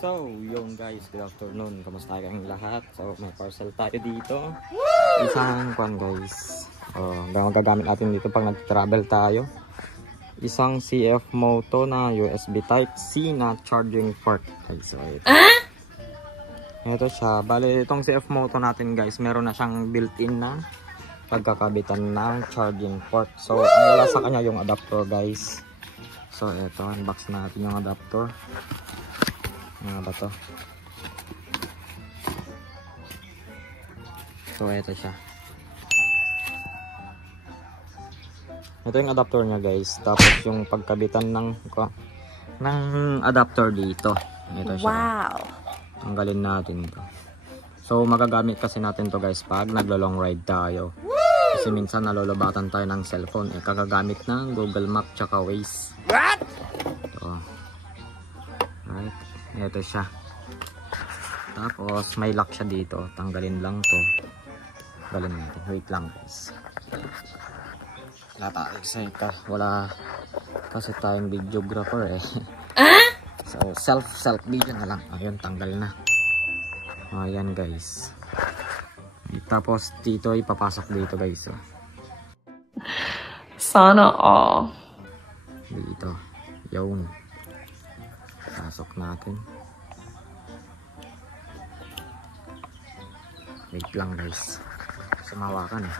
So, yung guys, good afternoon. Kamusta kayong lahat? So, may parcel tayo dito. Isang kwan guys. Magagamit natin dito pag nag-travel tayo. Isang CF Moto na USB Type-C na charging port. Okay, so, ito siya. Bale, itong CF Moto natin guys, meron na siyang built-in na pagkakabitan ng charging port. So, ang wala sa kanya yung adapter guys. So, ito, unbox natin yung adapter. Ano ba to? So, ito siya. Ito yung adapter niya guys. Tapos yung pagkabitan ng adapter dito. Ito siya. Wow! Tanggalin natin to. So, magagamit kasi natin to guys pag naglo-long ride tayo. Kasi minsan nalolobatan tayo ng cellphone. Kagagamit ng Google Map tsaka Waze. What? Ito. Right. Ito siya. Tapos may lock siya dito. Tanggalin lang to. Tanggalin natin. Wait lang guys. Wala kasi tayong videographer eh. So self video na lang. Ayun, tanggal na. Ayan guys. Tapos dito ipapasok dito guys. Sana all. Dito. Yun. Pasok natin. Wait lang guys. Sumawakan eh.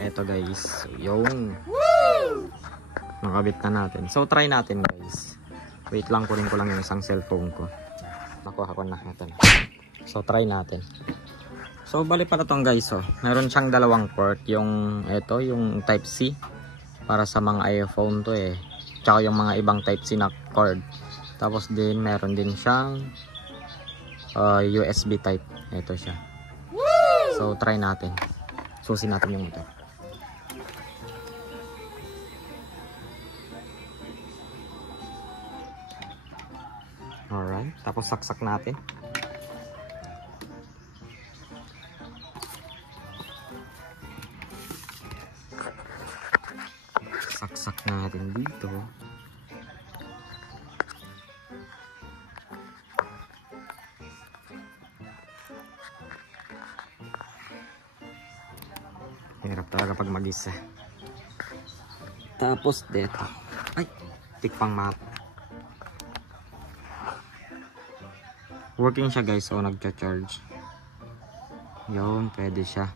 Eto guys. Yung nakabit na natin. So try natin guys. Wait lang, kunin ko lang yung isang cellphone ko. Nakuha ko na ito. So try natin. So bali pala tong guys meron siyang dalawang port. Yung ito, yung type C para sa mga iPhone to eh. Tsaka yung mga ibang type C na cord. Tapos din meron din siyang USB type. Ito siya. So try natin. Susin natin yung motor. Alright, tapos saksak natin. Saksak natin dito. Hirap talaga pag mag-isa. Tapos dito. Ay, tikpang map. Working siya guys, so nagcha-charge. Yun, pwede siya.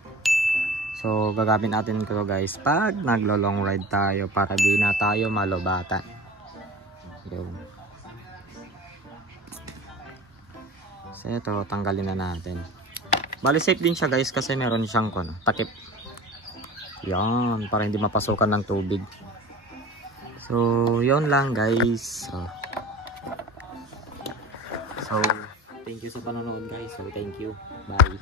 So gagamit natin ito guys pag naglo-long ride tayo para di na tayo malobatan. Yun. So ito, tanggalin na natin. Bali safe din siya guys kasi meron siyang takip. Yan, para hindi mapasukan ng tubig. So yun lang guys. So thank you sa panonood guys. So thank you. Bye.